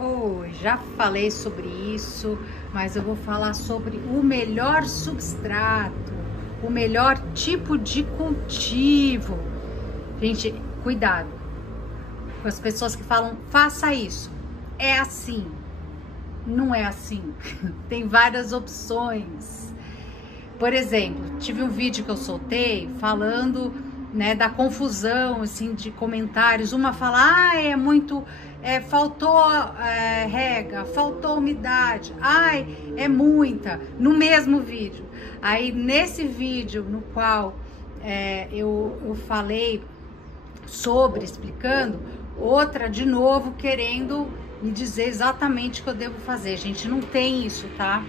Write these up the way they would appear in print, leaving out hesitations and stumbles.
Oi, já falei sobre isso, mas eu vou falar sobre o melhor substrato, o melhor tipo de cultivo. Gente, cuidado com as pessoas que falam, faça isso. É assim. Não é assim. Tem várias opções. Por exemplo, tive um vídeo que eu soltei falando, né, da confusão, assim, de comentários. Uma fala, é muito, faltou rega, faltou umidade, é muita, no mesmo vídeo. Aí, nesse vídeo no qual eu falei sobre, explicando, outra de novo querendo me dizer exatamente o que eu devo fazer. Gente, não tem isso, tá?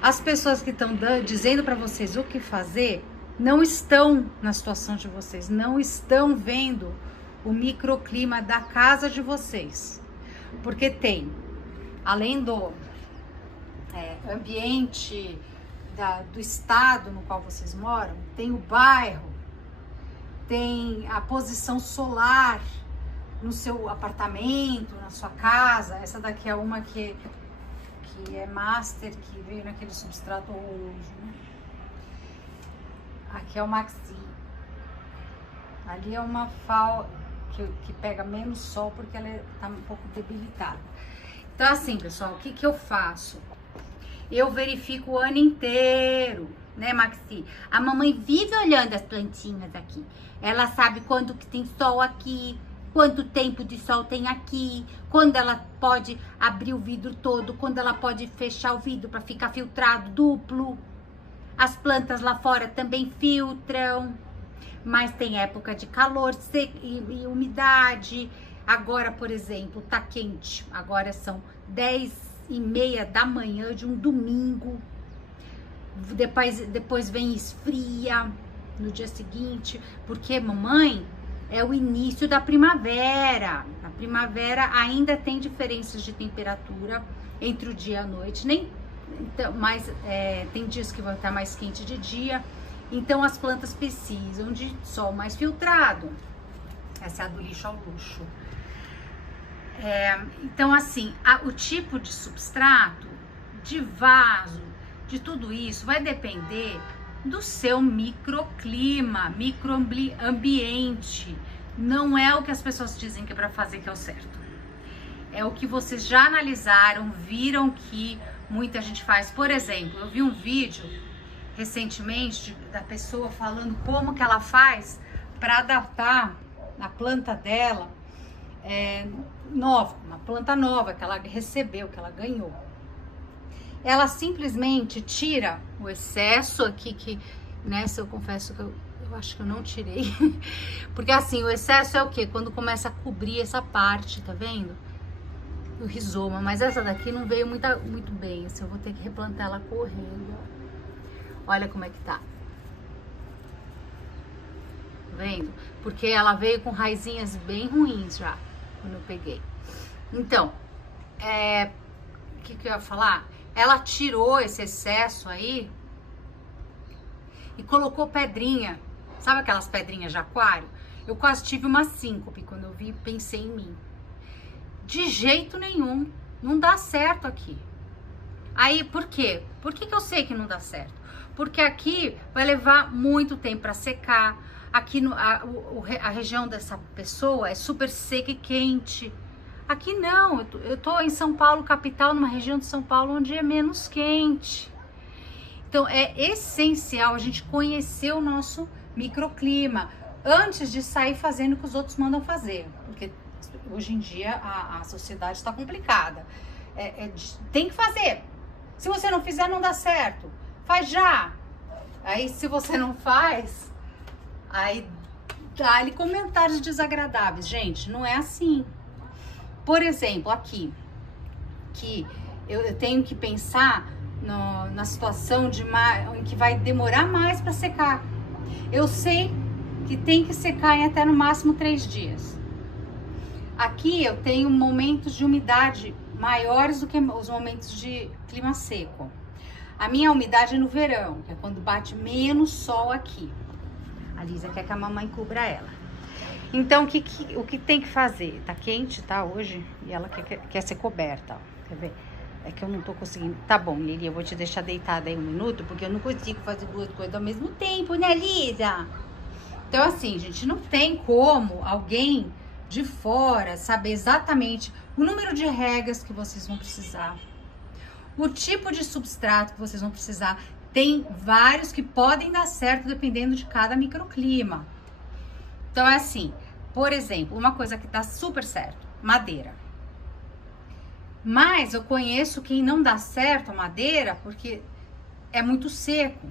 As pessoas que estão dizendo para vocês o que fazer não estão na situação de vocês, não estão vendo o microclima da casa de vocês. Porque tem, além do ambiente do estado no qual vocês moram, tem o bairro, tem a posição solar no seu apartamento, na sua casa. Essa daqui é uma que é master, que veio naquele substrato horroroso, né? Aqui é o maxi. Ali é uma FAO que pega menos sol porque ela tá um pouco debilitada. Então assim, pessoal, o que eu faço? Eu verifico o ano inteiro, né, Maxi? A mamãe vive olhando as plantinhas aqui. Ela sabe quando que tem sol aqui, quanto tempo de sol tem aqui, quando ela pode abrir o vidro todo, quando ela pode fechar o vidro para ficar filtrado duplo. As plantas lá fora também filtram, mas tem época de calor e umidade. Agora, por exemplo, tá quente. Agora são 10h30 da manhã de um domingo. Depois vem esfria no dia seguinte, porque mamãe, é o início da primavera. A primavera ainda tem diferenças de temperatura entre o dia e a noite. Então, mas tem dias que vai estar mais quente de dia. Então as plantas precisam de sol mais filtrado. Essa é a do lixo ao luxo. Então assim, o tipo de substrato, de vaso, de tudo isso vai depender do seu microclima, microambiente. Não é o que as pessoas dizem que é para fazer que é o certo. É o que vocês já analisaram, viram que muita gente faz. Por exemplo, eu vi um vídeo recentemente da pessoa falando como que ela faz para adaptar a planta dela nova, uma planta nova que ela recebeu, que ela ganhou. Ela simplesmente tira o excesso aqui, que nessa eu confesso que eu acho que eu não tirei. Porque assim, o excesso é o quê? Quando começa a cobrir essa parte, tá vendo? O rizoma. Mas essa daqui não veio muito bem. Assim, eu vou ter que replantar ela correndo. Olha como é que tá. Vendo? Porque ela veio com raizinhas bem ruins já, quando eu peguei. Então, o que eu ia falar? Ela tirou esse excesso aí e colocou pedrinha. Sabe aquelas pedrinhas de aquário? Eu quase tive uma síncope quando eu vi e pensei em mim. De jeito nenhum, não dá certo aqui. Aí, por quê? Por que eu sei que não dá certo? Porque aqui vai levar muito tempo para secar. Aqui a região dessa pessoa é super seca e quente. Aqui não, eu tô em São Paulo, capital, numa região de São Paulo onde é menos quente. Então é essencial a gente conhecer o nosso microclima antes de sair fazendo o que os outros mandam fazer. Porque hoje em dia a sociedade está complicada. Tem que fazer. Se você não fizer, não dá certo. Faz já. Aí se você não faz, aí dá-lhe comentários desagradáveis. Gente, não é assim. Por exemplo, aqui, que eu tenho que pensar na situação em que vai demorar mais para secar. Eu sei que tem que secar em até no máximo 3 dias. Aqui eu tenho momentos de umidade maiores do que os momentos de clima seco. A minha umidade é no verão, que é quando bate menos sol aqui. A Lisa quer que a mamãe cubra ela. Então, o que tem que fazer? Tá quente, tá, hoje? E ela quer ser coberta, ó. Quer ver? É que eu não tô conseguindo. Tá bom, Lili, eu vou te deixar deitada aí um minuto, porque eu não consigo fazer duas coisas ao mesmo tempo, né, Lisa? Então, assim, gente, não tem como alguém de fora saber exatamente o número de regas que vocês vão precisar, o tipo de substrato que vocês vão precisar. Tem vários que podem dar certo dependendo de cada microclima. Então, é assim, por exemplo, uma coisa que dá super certo, madeira. Mas eu conheço quem não dá certo a madeira porque é muito seco.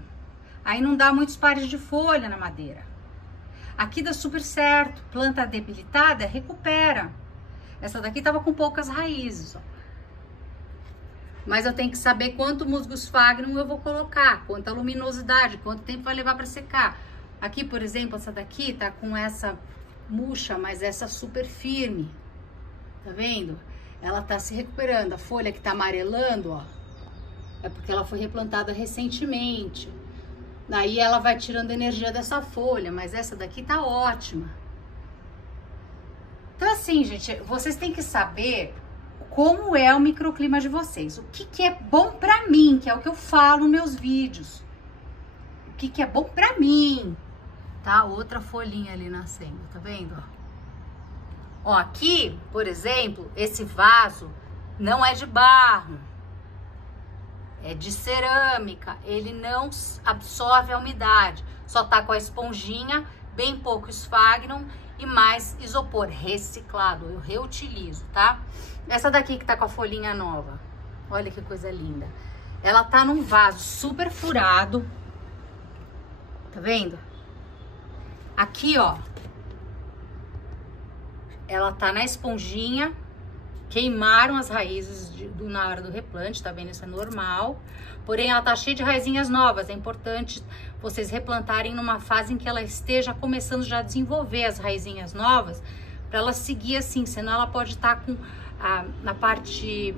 Aí não dá muitos pares de folha na madeira. Aqui dá super certo, planta debilitada, recupera. Essa daqui tava com poucas raízes, ó. Mas eu tenho que saber quanto musgo sphagnum eu vou colocar, quanta luminosidade, quanto tempo vai levar para secar. Aqui, por exemplo, essa daqui tá com essa murcha, mas essa super firme. Tá vendo? Ela tá se recuperando. A folha que tá amarelando, ó, é porque ela foi replantada recentemente. Daí ela vai tirando energia dessa folha, mas essa daqui tá ótima. Então assim, gente, vocês têm que saber como é o microclima de vocês. O que é bom pra mim, que é o que eu falo nos meus vídeos. O que é bom pra mim. Tá? Outra folhinha ali nascendo, tá vendo? Ó, aqui, por exemplo, esse vaso não é de barro. É de cerâmica, ele não absorve a umidade, só tá com a esponjinha, bem pouco sphagnum e mais isopor reciclado, eu reutilizo, tá? Essa daqui que tá com a folhinha nova, olha que coisa linda. Ela tá num vaso super furado, tá vendo? Aqui, ó, ela tá na esponjinha. Queimaram as raízes na hora do replante, tá vendo? Isso é normal. Porém, ela tá cheia de raizinhas novas. É importante vocês replantarem numa fase em que ela esteja começando já a desenvolver as raizinhas novas, para ela seguir assim, senão ela pode estar com na parte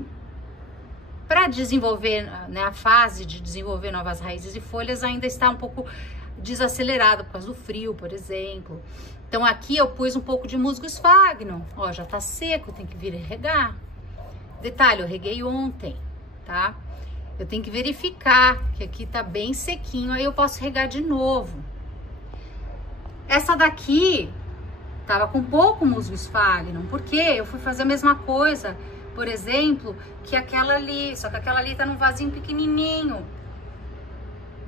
para desenvolver, né, a fase de desenvolver novas raízes e folhas ainda está um pouco desacelerada por causa do frio, por exemplo. Então aqui eu pus um pouco de musgo sphagnum, ó, já tá seco, tem que vir regar. Detalhe, eu reguei ontem, tá? Eu tenho que verificar que aqui tá bem sequinho, aí eu posso regar de novo. Essa daqui tava com pouco musgo sphagnum, porque eu fui fazer a mesma coisa, por exemplo, que aquela ali, só que aquela ali tá num vasinho pequenininho.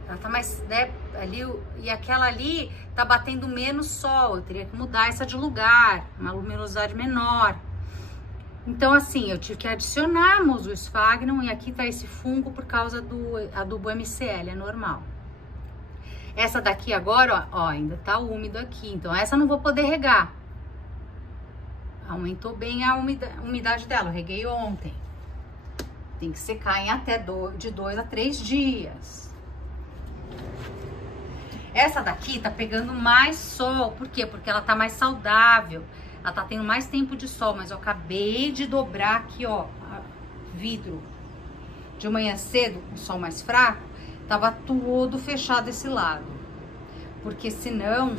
Ela tá mais, né, ali, e aquela ali tá batendo menos sol, eu teria que mudar essa de lugar, uma luminosidade menor. Então, assim, eu tive que adicionar musgo sphagnum e aqui tá esse fungo por causa do adubo MCL, é normal. Essa daqui agora, ó, ainda tá úmido aqui, então essa eu não vou poder regar. Aumentou bem a umidade dela, eu reguei ontem. Tem que secar em até de 2 a 3 dias. Essa daqui tá pegando mais sol, por quê? Porque ela tá mais saudável, ela tá tendo mais tempo de sol, mas eu acabei de dobrar aqui, ó, vidro. De manhã cedo, o sol mais fraco, tava todo fechado esse lado, porque senão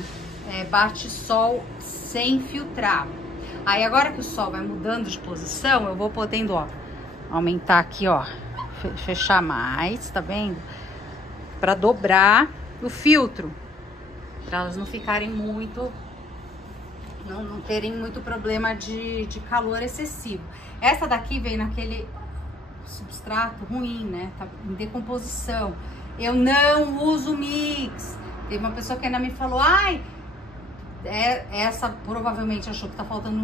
bate sol sem filtrar. Aí agora que o sol vai mudando de posição, eu vou podendo, ó, aumentar aqui, ó, fechar mais, tá vendo? Pra dobrar o filtro, para elas não ficarem muito, não terem muito problema de calor excessivo. Essa daqui veio naquele substrato ruim, né? Tá em decomposição. Eu não uso mix. Teve uma pessoa que ainda me falou, ai, essa provavelmente achou que tá faltando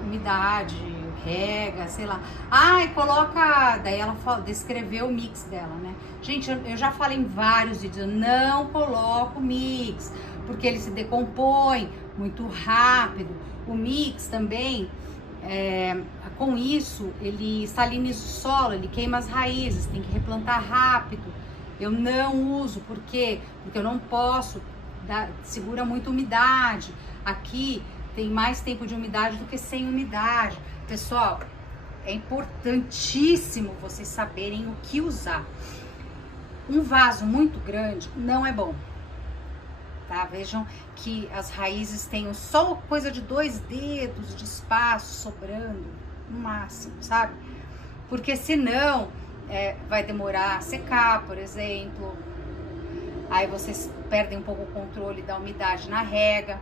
umidade, rega, sei lá. Ai, coloca... Daí ela descreveu o mix dela, né? Gente, eu já falei em vários vídeos, eu não coloco mix, porque ele se decompõe muito rápido. O mix também, com isso, ele saliniza o solo, ele queima as raízes, tem que replantar rápido. Eu não uso, por quê? Porque eu não posso, segura muita umidade. Aqui tem mais tempo de umidade do que sem umidade. Pessoal, é importantíssimo vocês saberem o que usar. Um vaso muito grande não é bom. tá? Vejam que as raízes têm só coisa de 2 dedos de espaço sobrando, no máximo, sabe? Porque senão vai demorar a secar, por exemplo. Aí vocês perdem um pouco o controle da umidade na rega.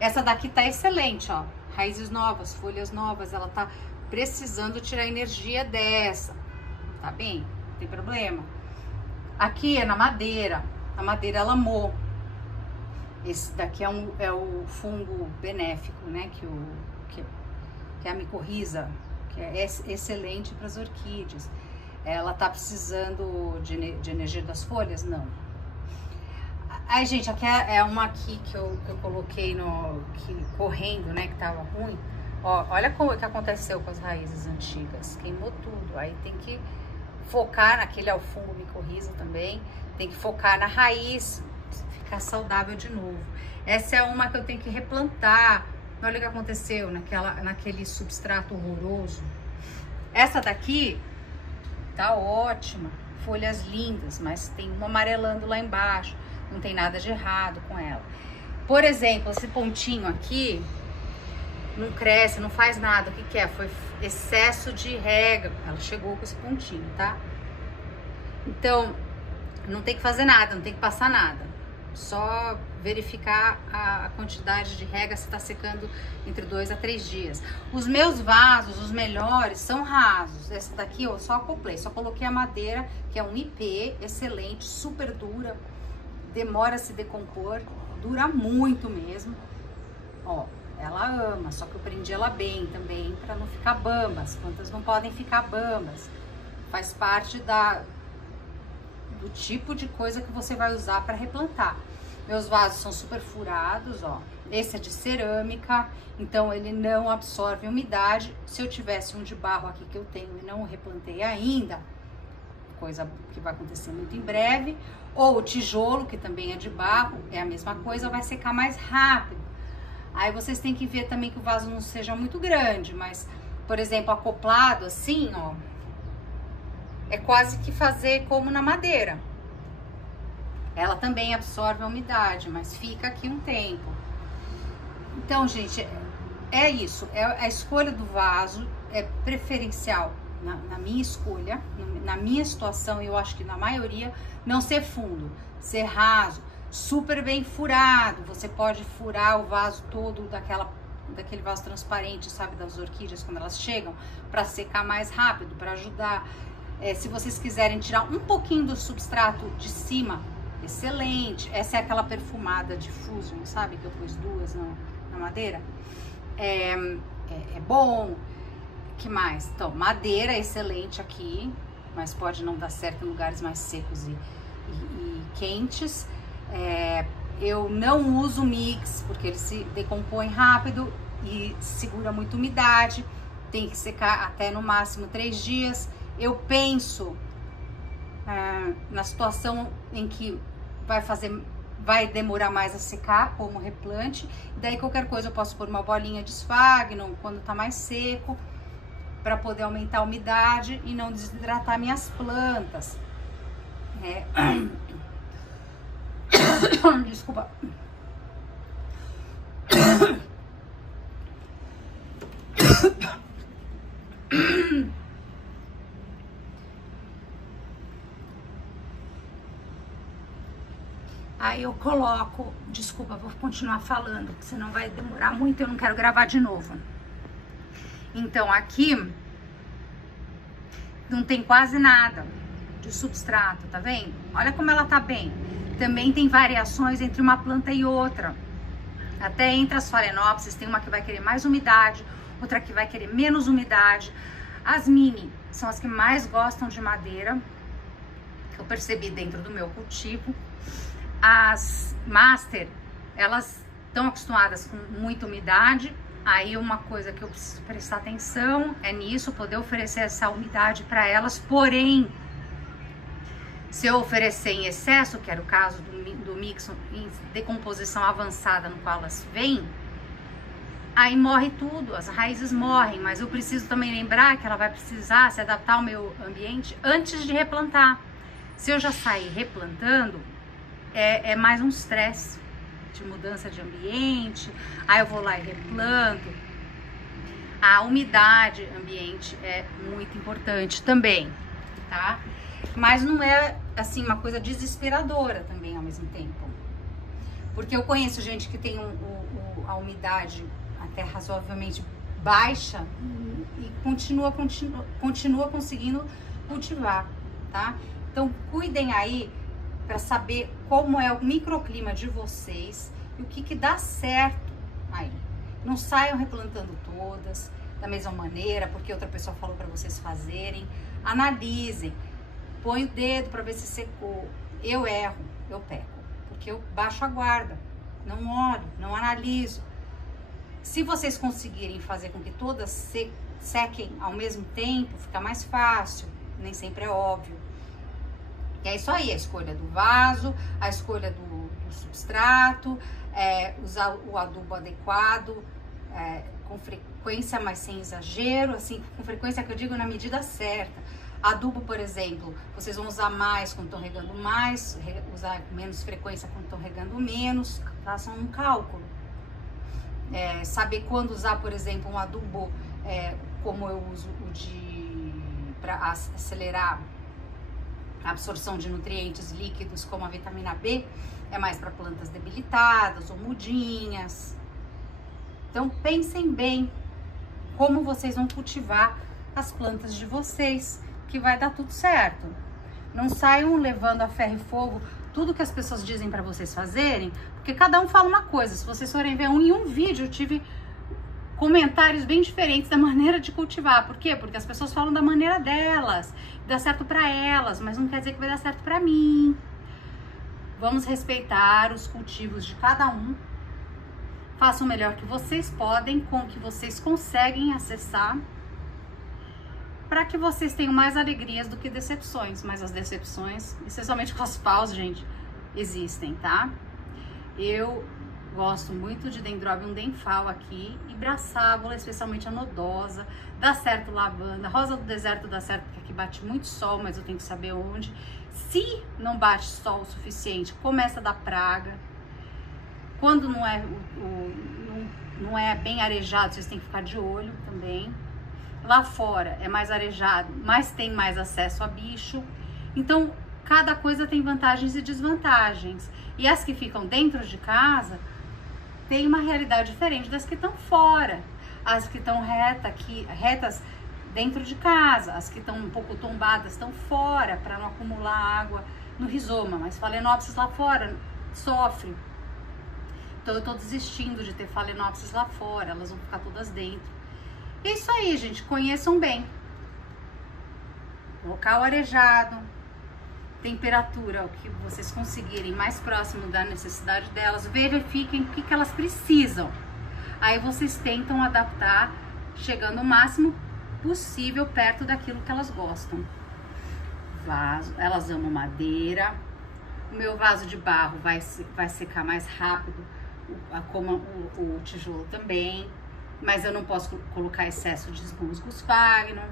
Essa daqui tá excelente, ó. Raízes novas, folhas novas, ela tá precisando tirar energia dessa, tá bem? Não tem problema. Aqui é na madeira, a madeira lamou. Esse daqui é o fungo benéfico, né? Que é a micorriza, que é excelente para as orquídeas. Ela tá precisando de energia das folhas? Não. Ai, gente, aqui é uma aqui que eu coloquei correndo, né? Que tava ruim. Ó, olha como que aconteceu com as raízes antigas. Queimou tudo. Aí tem que focar naquele fungo micorriza também. Tem que focar na raiz, ficar saudável de novo. Essa é uma que eu tenho que replantar. Olha o que aconteceu naquele substrato horroroso. Essa daqui tá ótima, folhas lindas, mas tem uma amarelando lá embaixo. Não tem nada de errado com ela. Por exemplo, esse pontinho aqui não cresce, não faz nada. O que que é? Foi excesso de rega. Ela chegou com esse pontinho, tá? Então, não tem que fazer nada, não tem que passar nada. Só verificar a quantidade de rega, se tá secando entre 2 a 3 dias. Os meus vasos, os melhores, são rasos. Essa daqui eu só acoplei, só coloquei a madeira, que é um IP, excelente, super dura. Demora a se decompor, dura muito mesmo. Ó, ela ama, só que eu prendi ela bem também, para não ficar bamba. As plantas não podem ficar bambas. Faz parte do tipo de coisa que você vai usar para replantar. Meus vasos são super furados, ó. Esse é de cerâmica, então ele não absorve umidade. Se eu tivesse um de barro aqui que eu tenho e não replantei ainda, coisa que vai acontecer muito em breve, ou o tijolo, que também é de barro, é a mesma coisa, vai secar mais rápido. Aí vocês têm que ver também que o vaso não seja muito grande, mas, por exemplo, acoplado assim, ó, é quase que fazer como na madeira. Ela também absorve a umidade, mas fica aqui um tempo. Então, gente, é isso. A escolha do vaso é preferencial na minha escolha, na minha situação, eu acho que na maioria, não ser fundo, ser raso, super bem furado. Você pode furar o vaso todo daquele vaso transparente, sabe, das orquídeas quando elas chegam, para secar mais rápido, para ajudar. Se vocês quiserem tirar um pouquinho do substrato de cima, excelente. Essa é aquela perfumada Diffusion, sabe, que eu pus 2 na madeira. É bom. Que mais? Então, madeira é excelente aqui, mas pode não dar certo em lugares mais secos e quentes. Eu não uso mix, porque ele se decompõe rápido e segura muita umidade. Tem que secar até no máximo 3 dias. Eu penso na situação em que vai demorar mais a secar, como replante. Daí qualquer coisa eu posso pôr uma bolinha de Sphagnum quando tá mais seco, para poder aumentar a umidade e não desidratar minhas plantas. Desculpa. Aí eu coloco, desculpa, vou continuar falando, senão vai demorar muito, eu não quero gravar de novo. Então aqui não tem quase nada de substrato, tá vendo? Olha como ela tá bem. Também tem variações entre uma planta e outra. Até entre as Phalaenopsis tem uma que vai querer mais umidade, outra que vai querer menos umidade. As mini são as que mais gostam de madeira, que eu percebi dentro do meu cultivo. As master, elas estão acostumadas com muita umidade. Aí uma coisa que eu preciso prestar atenção é nisso, poder oferecer essa umidade para elas. Porém, se eu oferecer em excesso, que era o caso do mix em decomposição avançada no qual elas vêm, aí morre tudo, as raízes morrem. Mas eu preciso também lembrar que ela vai precisar se adaptar ao meu ambiente antes de replantar. Se eu já sair replantando, é mais um estresse. de mudança de ambiente, aí eu vou lá e replanto. A umidade ambiente é muito importante também, tá? Mas não é, assim, uma coisa desesperadora também ao mesmo tempo. Porque eu conheço gente que tem a umidade até razoavelmente baixa e continua conseguindo cultivar, tá? Então, cuidem aí para saber como é o microclima de vocês e o que dá certo aí. Não saiam replantando todas da mesma maneira, porque outra pessoa falou para vocês fazerem. Analisem. Põe o dedo para ver se secou. Eu erro, eu peco, porque eu baixo a guarda, não olho, não analiso. Se vocês conseguirem fazer com que todas sequem ao mesmo tempo, fica mais fácil, nem sempre é óbvio. E é isso aí, a escolha do vaso, a escolha do substrato, usar o adubo adequado, com frequência, mas sem exagero, assim, com frequência que eu digo na medida certa. Adubo, por exemplo, vocês vão usar mais quando estão regando mais, usar com menos frequência quando estão regando menos, façam um cálculo. Saber quando usar, por exemplo, um adubo, como eu uso para acelerar a absorção de nutrientes líquidos, como a vitamina B, é mais para plantas debilitadas ou mudinhas. Então, pensem bem como vocês vão cultivar as plantas de vocês, que vai dar tudo certo. Não saiam levando a ferro e fogo tudo que as pessoas dizem para vocês fazerem, porque cada um fala uma coisa. Se vocês forem ver em um vídeo, eu tive comentários bem diferentes da maneira de cultivar. Por quê? Porque as pessoas falam da maneira delas, dá certo para elas, mas não quer dizer que vai dar certo para mim. Vamos respeitar os cultivos de cada um. Façam o melhor que vocês podem com o que vocês conseguem acessar, para que vocês tenham mais alegrias do que decepções. Mas as decepções, especialmente com as paus, gente, existem, tá? Eu gosto muito de Dendrobium denfal aqui e Brassavola, especialmente a nodosa. Dá certo lavanda, rosa do deserto dá certo porque aqui bate muito sol, mas eu tenho que saber onde. Se não bate sol o suficiente, começa a dar praga. Quando não é bem arejado, vocês têm que ficar de olho também. Lá fora é mais arejado, mas tem mais acesso a bicho. Então, cada coisa tem vantagens e desvantagens. E as que ficam dentro de casa têm uma realidade diferente das que estão fora. As que estão retas dentro de casa, as que estão um pouco tombadas estão fora para não acumular água no rizoma. Mas Phalaenopsis lá fora sofre. Então eu estou desistindo de ter Phalaenopsis lá fora, elas vão ficar todas dentro. É isso aí, gente, conheçam bem. Local arejado, temperatura, o que vocês conseguirem mais próximo da necessidade delas, verifiquem o que elas precisam. Aí vocês tentam adaptar, chegando o máximo possível perto daquilo que elas gostam. Vaso, elas amam madeira. O meu vaso de barro vai secar mais rápido, como o tijolo também. Mas eu não posso colocar excesso de musgo sphagnum.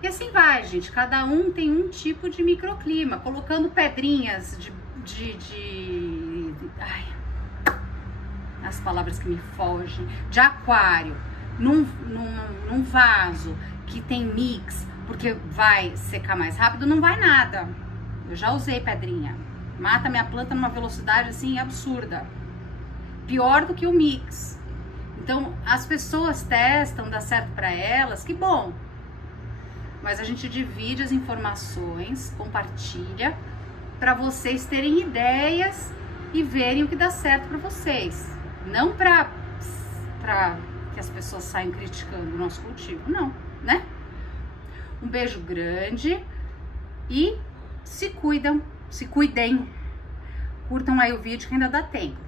E assim vai, gente. Cada um tem um tipo de microclima. Colocando pedrinhas ai, as palavras que me fogem. De aquário. Num vaso que tem mix, porque vai secar mais rápido, não vai nada. Eu já usei pedrinha. Mata minha planta numa velocidade assim absurda. Pior do que o mix. Então, as pessoas testam, dá certo para elas, que bom. Mas a gente divide as informações, compartilha, para vocês terem ideias e verem o que dá certo para vocês. Não para que as pessoas saiam criticando o nosso cultivo, não, né? Um beijo grande e se cuidem. Curtam aí o vídeo que ainda dá tempo.